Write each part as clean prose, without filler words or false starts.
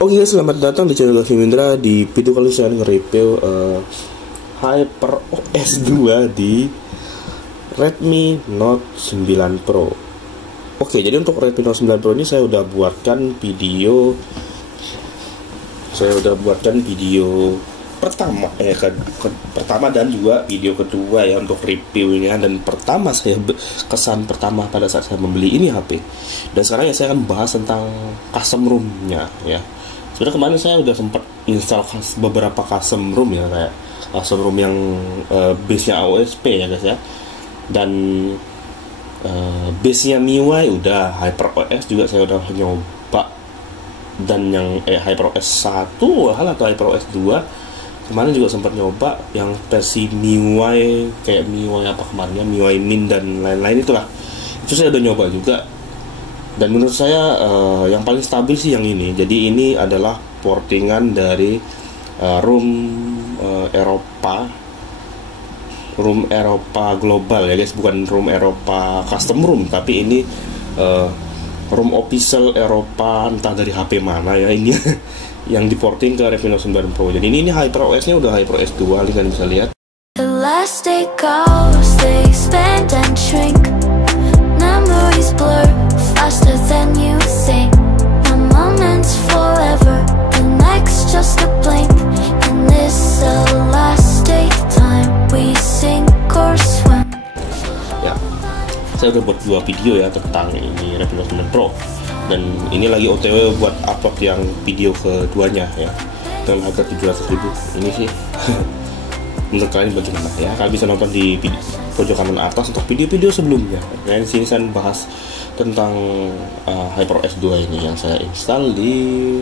Oke guys, selamat datang di channel Gavi Mindra. Di video kali saya nge-review HyperOS 2 di Redmi Note 9 Pro. Oke, jadi untuk Redmi Note 9 Pro ini saya udah buatkan video pertama dan juga video kedua ya untuk reviewnya. Dan pertama kesan pertama pada saat saya membeli ini HP. Dan sekarang ya saya akan bahas tentang custom ROM-nya ya. Sebenarnya kemarin saya udah sempat install beberapa custom ROM ya, kayak custom ROM yang base-nya AOSP ya guys ya. Dan base-nya MIUI udah, HyperOS juga saya udah nyoba. Dan yang HyperOS 1 atau HyperOS 2 kemarin juga sempat nyoba yang versi MIUI, kayak MIUI apa kemarinnya, MIUI Min dan lain-lain itulah. Itu saya udah nyoba juga. Dan menurut saya yang paling stabil sih yang ini. Jadi ini adalah portingan dari ROM Eropa global ya guys, bukan ROM Eropa custom ROM, tapi ini ROM official Eropa, entah dari HP mana ya ini yang diporting ke Redmi Note 9 Pro. Jadi ini HyperOS-nya udah HyperOS 2, kalian bisa lihat. Elastic goes, they expand and shrink. Memories blur faster than you think. One moment's forever, the next just a blink. In this elastic time, we sink or swim. Ya, saya udah buat 2 video ya tentang ini Redmi Note 9 Pro. Dan ini lagi OTW buat upload yang video keduanya ya, dengan harga 700.000. Ini sih menurut kalian bagaimana ya? Kalian bisa nonton di pojok kanan atas untuk video-video sebelumnya. Dan di sini saya bahas tentang HyperOS 2 ini yang saya install di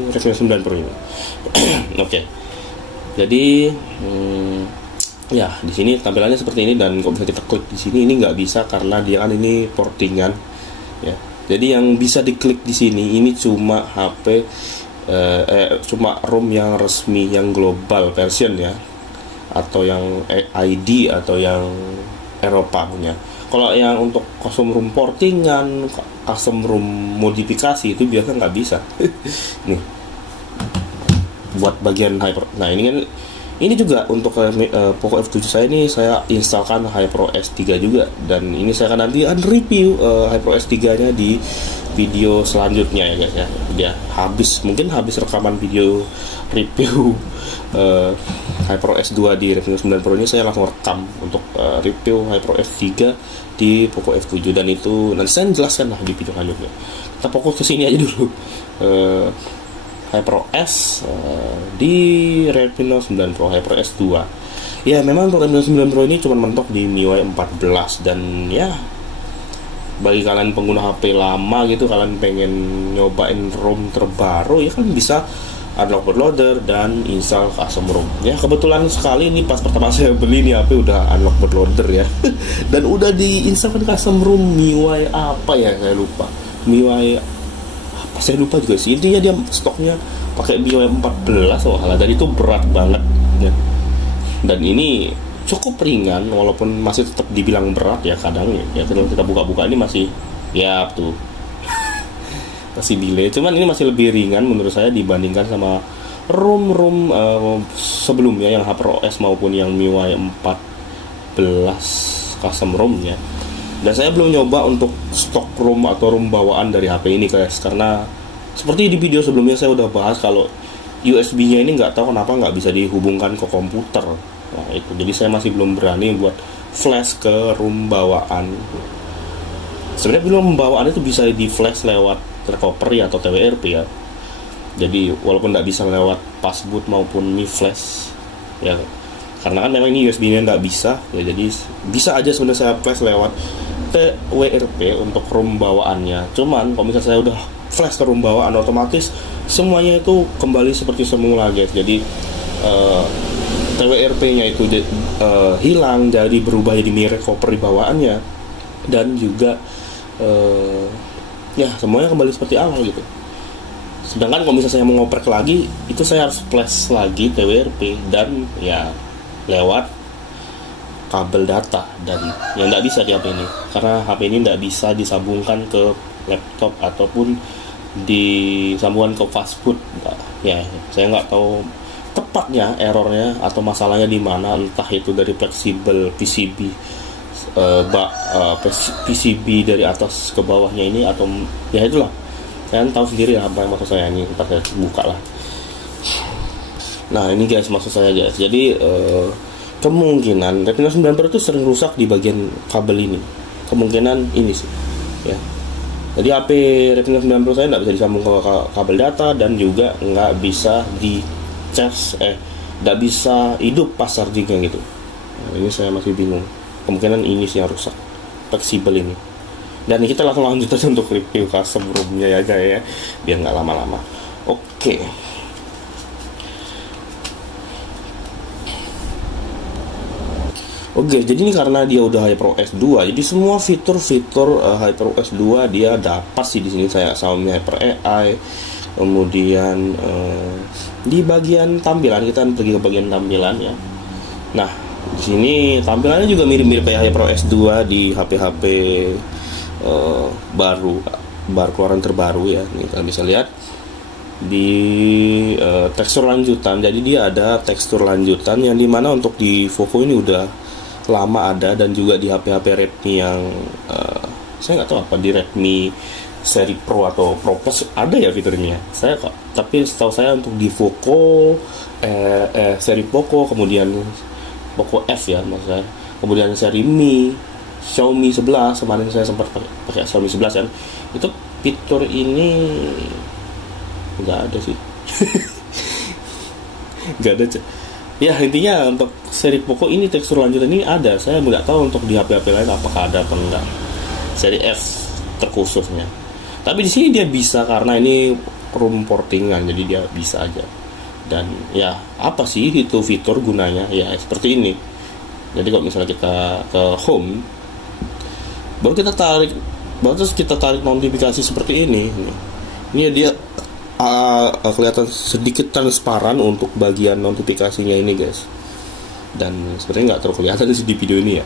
Redmi 9 Pro ini. Oke. Jadi ya di sini tampilannya seperti ini, dan kalau bisa kita klik di sini ini nggak bisa karena dia kan ini portingan ya. Jadi yang bisa diklik di sini ini cuma HP cuma ROM yang resmi, yang global version ya, atau yang ID atau yang Eropa punya. Kalau yang untuk custom ROM portingan, custom ROM modifikasi itu biasa nggak bisa. Nih buat bagian Hyper. Nah ini kan, ini juga untuk Poco F7 saya ini saya instalkan HyperOS 3 juga, dan ini saya akan nanti review HyperOS 3 nya di video selanjutnya ya guys ya. Dia mungkin habis rekaman video review HyperOS 2 di Redmi 9 Pro ini, saya langsung rekam untuk review HyperOS 3 di Poco F7, dan itu nanti saya jelaskan lah di video selanjutnya. Kita fokus ke sini aja dulu. HyperOS di Redmi Note 9 Pro, HyperOS 2. Ya memang untuk Redmi Note 9 Pro ini cuma mentok di MIUI 14, dan ya bagi kalian pengguna HP lama gitu, kalian pengen nyobain ROM terbaru ya kan bisa unlock bootloader dan install custom ROM. Ya kebetulan sekali ini pas pertama saya beli nih HP udah unlock bootloader ya. Dan udah diinstalkan custom ROM MIUI apa ya, saya lupa. MIUI saya lupa juga sih, intinya dia stoknya pakai MIUI 14 dan itu berat banget ya. Dan ini cukup ringan walaupun masih tetap dibilang berat ya kadang ya. Kalau kita buka-buka ini masih ya tuh masih delay, cuman ini masih lebih ringan menurut saya dibandingkan sama ROM sebelumnya yang HyperOS maupun yang MIUI 14 custom ROM ya. Dan saya belum nyoba untuk stok ROM atau ROM bawaan dari HP ini guys, karena seperti di video sebelumnya saya udah bahas kalau USB-nya ini nggak tahu kenapa nggak bisa dihubungkan ke komputer. Nah itu, jadi saya masih belum berani buat flash ke ROM bawaan. Sebenarnya ROM bawaan itu bisa di flash lewat recovery atau TWRP ya. Jadi walaupun nggak bisa lewat passboot maupun Mi Flash ya, karena kan memang ini USB-nya nggak bisa ya, jadi bisa aja sebenarnya saya flash lewat TWRP untuk ROM bawaannya. Cuman kalau misalnya saya udah flash ke ROM bawaan, otomatis semuanya itu kembali seperti semula guys. Jadi TWRP-nya itu hilang, jadi berubah jadi Mi recovery bawaannya, dan juga ya semuanya kembali seperti awal gitu. Sedangkan kalau misalnya saya mau ngoprek lagi, itu saya harus flash lagi TWRP dan ya lewat kabel data, dan yang nggak bisa di HP ini karena HP ini nggak bisa disambungkan ke laptop ataupun disambungkan ke fast food. Ya, saya nggak tahu tepatnya errornya atau masalahnya di mana, entah itu dari fleksibel PCB PCB dari atas ke bawahnya ini, atau ya itulah, saya tahu sendiri apa yang maksud saya. Ini ntar saya buka lah. Nah ini guys, maksud saya guys, jadi kemungkinan Retina 9 Pro itu sering rusak di bagian kabel ini. Kemungkinan ini sih ya. Jadi HP Retina 9 Pro saya nggak bisa disambung ke kabel data, dan juga nggak bisa di charge, nggak bisa hidup pas chargingnya gitu. Nah, ini saya masih bingung. Kemungkinan ini sih yang rusak, fleksibel ini. Dan kita langsung lanjut aja untuk review custom ROM-nya ya guys ya, biar nggak lama-lama. Oke. Oke, jadi ini karena dia udah HyperOS 2, jadi semua fitur-fitur HyperOS 2 dia dapat sih di sini. Saya Xiaomi Hyper AI. Kemudian di bagian tampilan, kita pergi ke bagian tampilan ya. Nah, di sini tampilannya juga mirip-mirip kayak HyperOS 2 di HP-HP baru keluaran terbaru ya. Ini kalian bisa lihat di tekstur lanjutan. Jadi dia ada tekstur lanjutan yang dimana untuk di Voco ini udah lama ada, dan juga di HP-HP Redmi yang saya nggak tahu apa, di Redmi seri Pro atau Pro Plus ada ya fiturnya. Saya kok, tapi setahu saya untuk di Voco seri Poco, kemudian Poco F ya maksud saya, kemudian seri Mi, Xiaomi 11, kemarin saya sempat pakai Xiaomi 11 kan, itu fitur ini nggak ada sih. Nggak ada. Ya intinya untuk seri Poco ini tekstur lanjutan ini ada. Saya nggak tahu untuk di HP-HP lain apakah ada atau enggak. Seri F terkhususnya. Tapi di sini dia bisa karena ini ROM portingan, jadi dia bisa aja. Dan ya apa sih itu fitur gunanya? Ya seperti ini. Jadi kalau misalnya kita ke home, baru terus kita tarik notifikasi seperti ini. Ini dia kelihatan sedikit transparan untuk bagian notifikasinya ini guys, dan sebenarnya nggak terlalu kelihatan di video ini ya.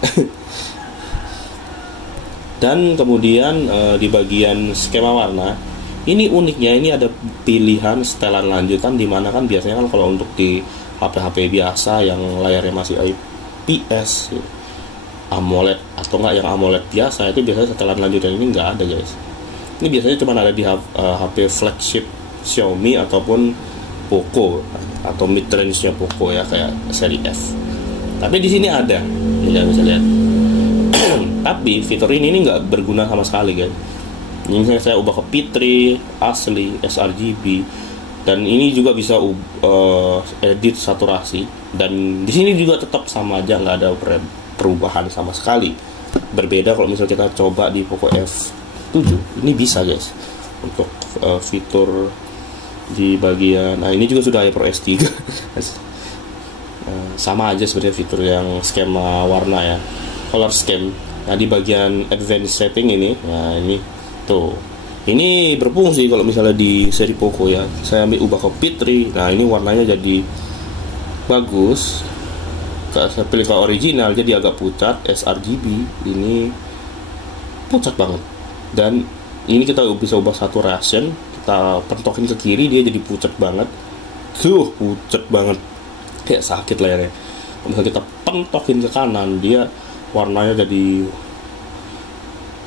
Dan kemudian di bagian skema warna ini uniknya, ini ada pilihan setelan lanjutan, dimana kan biasanya kan kalau untuk di HP-HP biasa yang layarnya masih IPS AMOLED atau enggak yang AMOLED biasa, itu biasanya setelan lanjutan ini nggak ada guys. Ini biasanya cuma ada di HP flagship Xiaomi ataupun Poco atau mid range-nya Poco ya, kayak seri F. Tapi di sini ada, ya bisa lihat. Tapi fitur ini nggak berguna sama sekali guys. Ini saya ubah ke P3 asli sRGB, dan ini juga bisa edit saturasi, dan di sini juga tetap sama aja, nggak ada perubahan sama sekali. Berbeda kalau misalnya kita coba di Poco F7, ini bisa guys untuk fitur di bagian, nah ini juga sudah HyperOS 3. Sama aja sebenarnya fitur yang skema warna ya, color scheme. Nah di bagian advanced setting ini, nah ini tuh, ini berfungsi kalau misalnya di seri Poco ya. Saya ambil ubah ke P3, nah ini warnanya jadi bagus. Saya pilih ke original, jadi agak pucat. sRGB ini pucat banget, dan ini kita bisa ubah saturation. Kita pentokin ke kiri, dia jadi pucat banget. Pucat banget, kayak sakit layarnya. Kalau misalnya kita pentokin ke kanan, dia warnanya jadi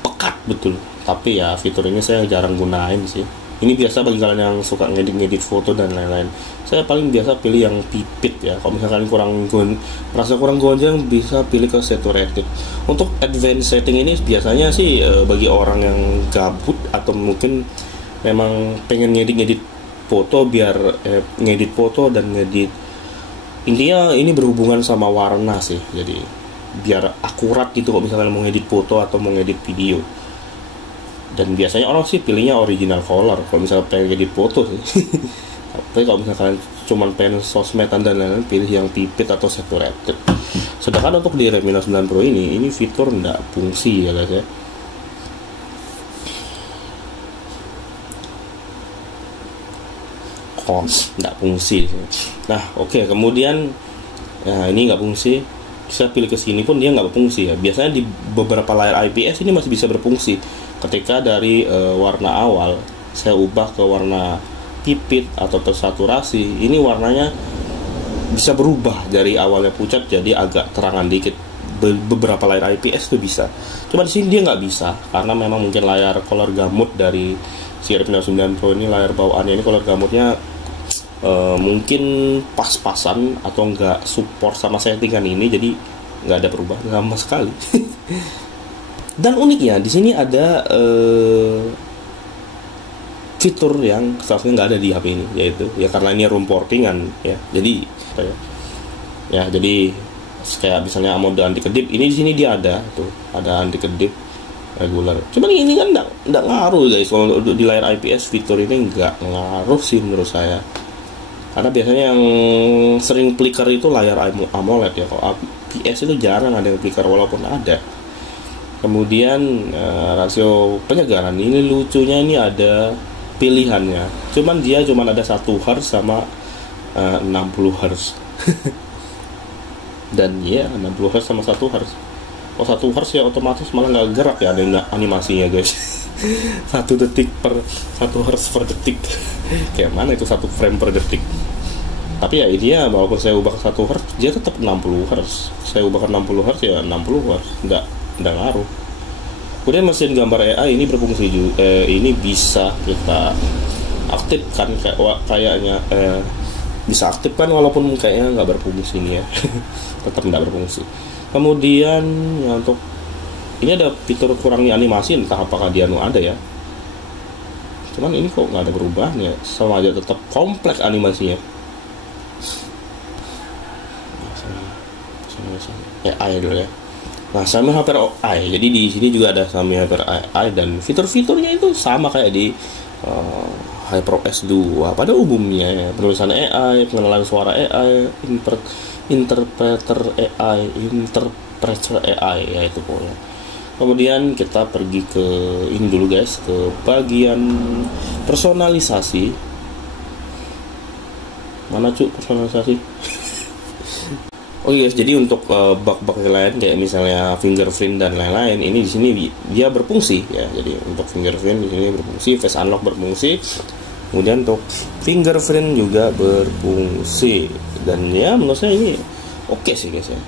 pekat betul. Tapi ya fitur ini saya jarang gunain sih. Ini biasa bagi kalian yang suka ngedit foto dan lain-lain. Saya paling biasa pilih yang pipit ya. Kalau misalkan merasa kurang gonjang, bisa pilih ke saturated. Untuk advanced setting ini biasanya sih bagi orang yang gabut atau mungkin memang pengen ngedit foto, biar ngedit foto dan ngedit, intinya ini berhubungan sama warna sih, jadi biar akurat gitu kalau misalkan mau ngedit foto atau mau ngedit video. Dan biasanya orang sih pilihnya original color kalau misalnya pengen ngedit foto sih. Tapi kalau misalkan cuman pengen sosmedan dan lain-lain, pilih yang pipit atau saturated. Sedangkan untuk di Redmi Note 9 Pro ini fitur nggak fungsi ya guys ya. Nggak fungsi. Nah oke, kemudian nah ini nggak fungsi, saya pilih ke sini pun dia nggak berfungsi ya. Biasanya di beberapa layar IPS ini masih bisa berfungsi ketika dari warna awal saya ubah ke warna pipit atau tersaturasi, ini warnanya bisa berubah dari awalnya pucat jadi agak terangan dikit. Beberapa layar IPS tuh bisa, cuma di sini dia nggak bisa karena memang mungkin layar color gamut dari si Redmi Note 9 Pro ini, layar bawaannya ini color gamutnya mungkin pas-pasan atau nggak support sama settingan ini, jadi nggak ada perubahan sama sekali. Dan uniknya di sini ada fitur yang seharusnya nggak ada di HP ini, yaitu ya karena ini room portingan ya, jadi jadi kayak misalnya mode anti kedip ini di sini dia ada tuh, ada anti kedip regular. Cuman ini kan nggak ngaruh guys, kalau di layar IPS fitur ini nggak ngaruh sih menurut saya, karena biasanya yang sering flicker itu layar AMOLED ya. Kalau IPS itu jarang ada yang flicker walaupun ada. Kemudian rasio penyegaran ini lucunya, ini ada pilihannya, cuman dia cuman ada 1 Hz sama 60 Hz. Dan ya 60 Hz sama 1 Hz. Oh 1 Hz ya otomatis malah nggak gerak ya animasinya guys. 1 detik per 1 Hz per detik. Kayak mana itu 1 frame per detik. Tapi ya ini ya, walaupun saya ubah ke 1 Hz dia tetap 60 Hz. Saya ubah ke 60 Hz ya 60 Hz, nggak ngaruh. Kemudian mesin gambar AI ini berfungsi juga, ini bisa kita aktifkan kayaknya bisa aktifkan walaupun kayaknya nggak berfungsi nih ya. Tetap nggak berfungsi. Kemudian ya untuk ini ada fitur kurangnya animasi, entah apakah dia ada ya. Cuman ini kok nggak ada perubahan ya, sama aja tetap kompleks animasinya. AI dulu ya. Nah, Xiaomi Hyper AI. Jadi di sini juga ada Xiaomi Hyper AI dan fitur-fiturnya itu sama kayak di HyperOS 2 pada umumnya ya. Penulisan AI, pengenalan suara AI, interpreter AI ya itu pokoknya. Kemudian kita pergi ke ini dulu guys, ke bagian personalisasi. Mana cuk personalisasi? Oh iya, jadi untuk bug-bug yang lain kayak misalnya fingerprint dan lain-lain, ini di sini dia berfungsi ya. Jadi untuk fingerprint di sini berfungsi, face unlock berfungsi, kemudian untuk fingerprint juga berfungsi, dan ya menurut saya ini oke sih guys ya.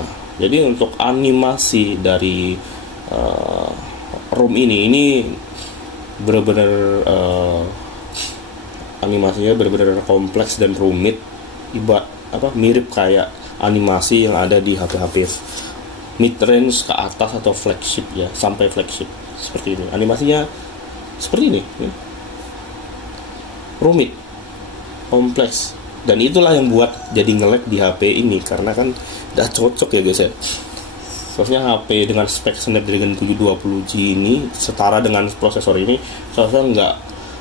Nah, jadi untuk animasi dari ROM ini benar-benar animasinya benar-benar kompleks dan rumit, mirip kayak animasi yang ada di HP-HP mid range ke atas atau flagship ya, sampai flagship seperti ini. Animasinya seperti ini ya. Rumit, kompleks, dan itulah yang buat jadi nge-lag di HP ini, karena kan udah cocok ya guys ya. Soalnya HP dengan spek Snapdragon 720G ini setara dengan prosesor ini, soalnya nggak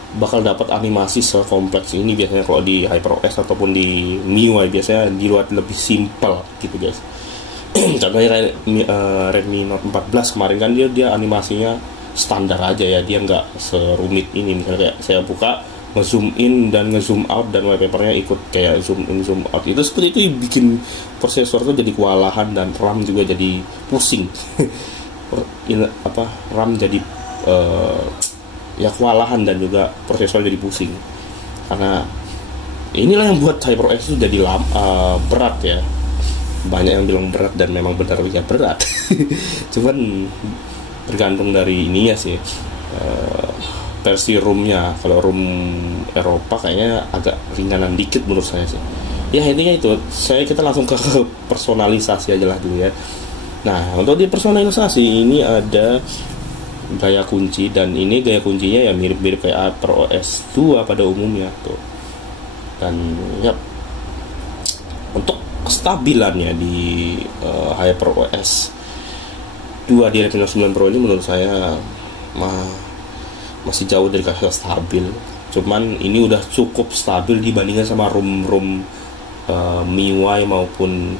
bakal dapat animasi sekompleks ini biasanya kalau di HyperOS ataupun di MIUI, biasanya dibuat lebih simpel gitu guys. Contohnya kayak Redmi Note 14 kemarin kan dia animasinya standar aja ya, dia nggak serumit ini. Misalnya kayak saya buka, nge-zoom in dan nge-zoom out, dan wallpapernya ikut kayak zoom in zoom out, itu seperti itu bikin prosesor tuh jadi kewalahan dan RAM juga jadi pusing. RAM jadi ya kewalahan, dan juga prosesor jadi pusing, karena inilah yang buat HyperOS itu jadi berat ya. Banyak yang bilang berat dan memang benar ya berat. Cuman tergantung dari ininya sih, versi ROM-nya. Kalau ROM Eropa kayaknya agak ringanan dikit menurut saya sih. Ya intinya itu, kita langsung ke personalisasi aja lah dulu ya. Nah, untuk di personalisasi ini ada gaya kunci, dan ini gaya kuncinya ya mirip-mirip kayak HyperOS 2 pada umumnya tuh. Dan ya untuk kestabilannya di HyperOS 2 di Redmi Note 9 Pro ini menurut saya masih jauh dari kata stabil. Cuman ini udah cukup stabil dibandingkan sama ROM MIUI maupun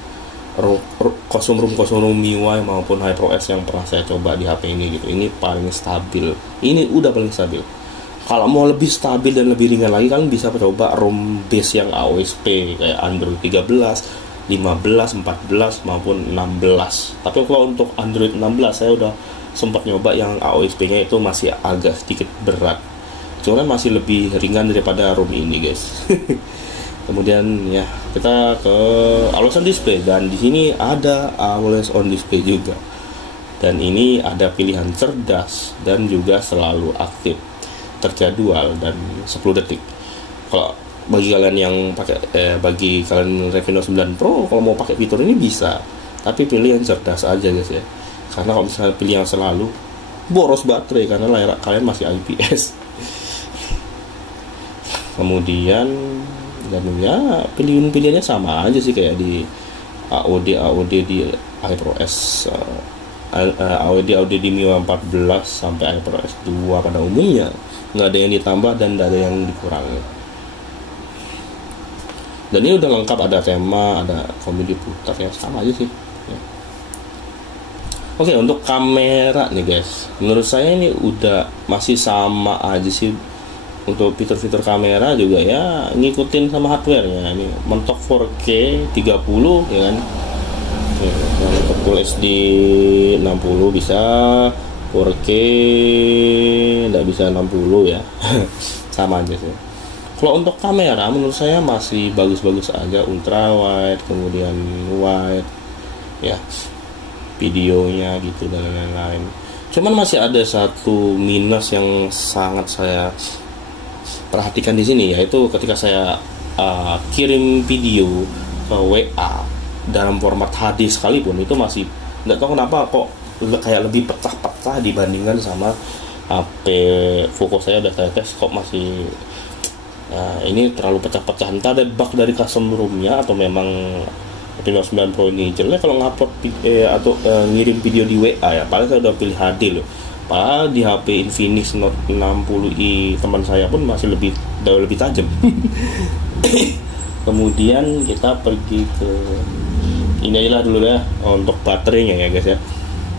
kosong room MIUI maupun HyperOS yang pernah saya coba di HP ini gitu. Ini paling stabil. Ini udah paling stabil. Kalau mau lebih stabil dan lebih ringan lagi, kalian bisa coba ROM base yang AOSP kayak Android 13, 15, 14 maupun 16. Tapi kalau untuk Android 16 saya udah sempat nyoba yang AOSP-nya itu masih agak sedikit berat. cuman masih lebih ringan daripada ROM ini guys. Kemudian ya kita ke always on display, dan di sini ada always on display juga, dan ini ada pilihan cerdas dan juga selalu aktif, terjadwal, dan 10 detik. Kalau bagi kalian yang pakai bagi kalian Revino 9 Pro kalau mau pakai fitur ini bisa, tapi pilih yang cerdas aja guys ya, karena kalau misalnya pilih yang selalu boros baterai karena layar kalian masih IPS. Kemudian dan ya pilihannya sama aja sih kayak di AOD di HyperOS AOD di MIUI 14 sampai HyperOS 2 pada umumnya, nggak ada yang ditambah dan nggak ada yang dikurangi. Dan ini udah lengkap, ada tema, ada komedi putar, ya sama aja sih ya. Oke, untuk kamera nih guys, menurut saya ini udah masih sama aja sih. Untuk fitur-fitur kamera juga ya ngikutin sama hardware-nya. Ini mentok 4K 30 ya kan. Yang untuk Full HD 60 bisa, 4K nggak bisa 60 ya. Sama aja sih. Kalau untuk kamera menurut saya masih bagus-bagus aja, ultra wide, kemudian wide ya, videonya gitu dan lain-lain. Cuman masih ada satu minus yang sangat saya perhatikan di sini, yaitu ketika saya kirim video ke WA dalam format HD sekalipun, itu masih nggak tahu kenapa kok kayak lebih pecah-pecah dibandingkan sama HP Poco. Saya udah tes kok masih ini terlalu pecah-pecah. Entah ada bug dari custom ROM-nya atau memang Revino 9 Pro ini jelek kalau ngupload atau ngirim video di WA ya. Padahal saya udah pilih HD loh. Padahal di HP Infinix Note 60i teman saya pun masih jauh lebih tajam. Kemudian kita pergi ke ini aja lah dulu ya untuk baterainya ya guys ya.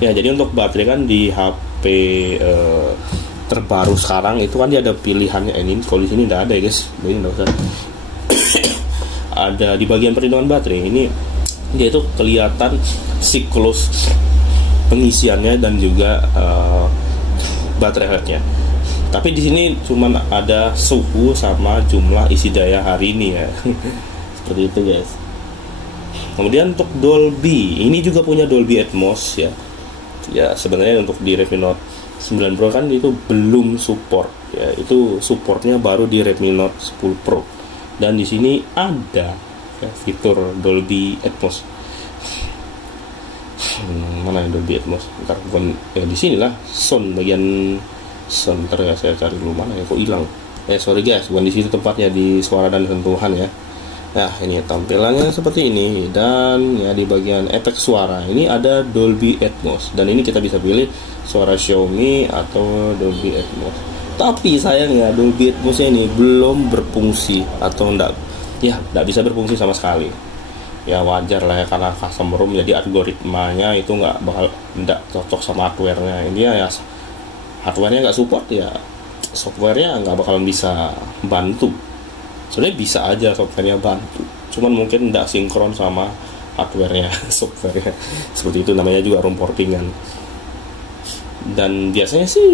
Ya jadi untuk baterai kan di HP terbaru sekarang itu kan dia ada pilihannya ini. Kalau di sini nggak ada ya guys, jadi nggak usah. Ada di bagian perlindungan baterai ini, dia itu kelihatan siklus pengisiannya dan juga baterai health-nya. Tapi di sini cuman ada suhu sama jumlah isi daya hari ini ya. Seperti itu guys. Kemudian untuk Dolby, ini juga punya Dolby Atmos ya. Ya sebenarnya untuk di Revino 9 Pro kan itu belum support ya. Itu supportnya baru di Redmi Note 10 Pro. Dan di sini ada ya, fitur Dolby Atmos. Mana yang Dolby Atmos? Ntar bukan ya di sinilah sound, bagian sound. Ntar ya saya cari dulu mana ya, kok hilang. Sorry guys, bukan di situ tempatnya, di suara dan sentuhan ya. Nah ini tampilannya seperti ini, dan ya di bagian efek suara ini ada Dolby Atmos, dan ini kita bisa pilih suara Xiaomi atau Dolby Atmos. Tapi sayangnya Dolby Atmos ini belum berfungsi atau enggak bisa berfungsi sama sekali. Ya wajar lah ya, karena custom ROM jadi algoritmanya itu enggak cocok sama hardware-nya. Ini ya hardware-nya enggak support ya, software-nya enggak bakalan bisa bantu. Sebenarnya bisa aja software-nya bantu, cuman mungkin enggak sinkron sama hardware-nya, software-nya. Seperti itu, namanya juga ROM portingan. Dan biasanya sih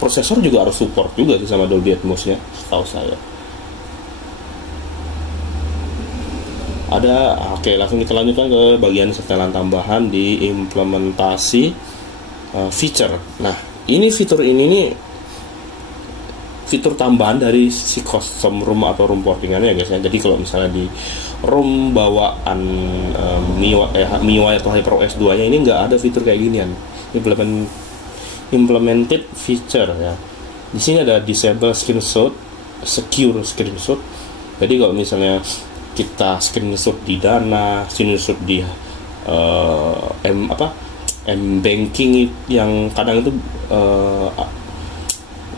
prosesor juga harus support juga sih sama Dolby Atmos-nya, setahu saya. Oke, langsung kita lanjutkan ke bagian setelan tambahan di implementasi feature. Nah, ini fitur ini nih fitur tambahan dari si custom ROM atau ROM portingannya ya guys ya. Jadi kalau misalnya di ROM bawaan MIUI atau HyperOS 2 nya ini nggak ada fitur kayak ginian. Implemented feature ya. Di sini ada disable screenshot, secure screenshot. Jadi kalau misalnya kita screenshot di Dana, screenshot di M-banking yang kadang itu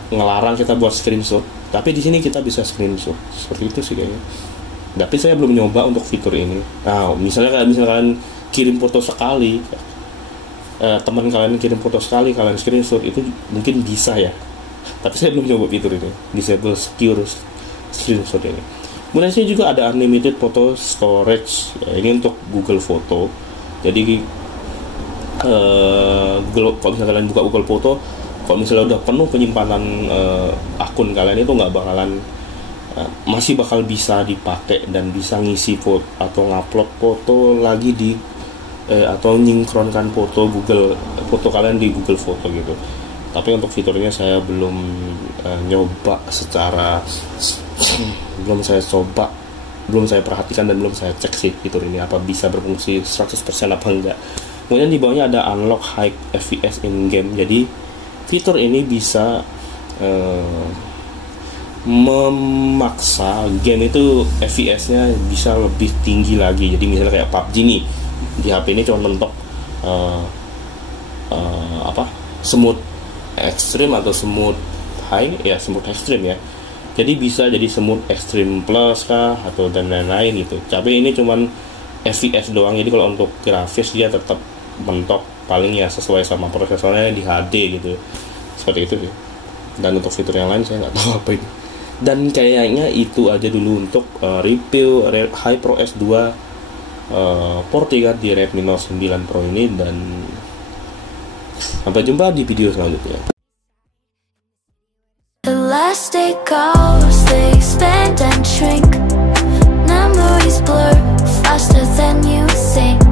ngelarang kita buat screenshot, tapi di sini kita bisa screenshot. Seperti itu sih kayaknya. Tapi saya belum nyoba untuk fitur ini. Nah, misalnya kalian kirim foto sekali, teman kalian kirim foto sekali, kalian screenshot, itu mungkin bisa ya. Tapi saya belum nyoba fitur ini, disable secure screenshot ini. Kemudian sini juga ada unlimited photo storage ya, ini untuk Google Photo. Jadi kalau misalnya kalian buka Google Photo, Kalau misalnya udah penuh penyimpanan akun kalian itu nggak bakalan masih bakal bisa dipakai dan bisa ngisi foto atau ngupload foto lagi di atau nyinkronkan foto kalian di Google Foto gitu. Tapi untuk fiturnya saya belum nyoba secara belum saya perhatikan dan belum saya cek sih fitur ini apa bisa berfungsi 100% apa enggak. Kemudian di bawahnya ada unlock high FPS in game. Jadi fitur ini bisa memaksa game itu FPS-nya bisa lebih tinggi lagi. Jadi misalnya kayak PUBG nih, di HP ini cuma mentok smooth extreme atau smooth high, ya smooth extreme ya. Jadi bisa jadi smooth extreme plus kah atau dan lain-lain gitu. Tapi ini cuman FPS doang. Jadi kalau untuk grafis dia tetap mentok, paling ya sesuai sama prosesornya di HD gitu. Seperti itu sih. Dan untuk fitur yang lain saya nggak tahu apa ini. Dan kayaknya itu aja dulu untuk review HyperOS 2 port 3 di Redmi Note 9 Pro ini, dan sampai jumpa di video selanjutnya. The last day goes, they expand and shrink. Memories blur faster than you think.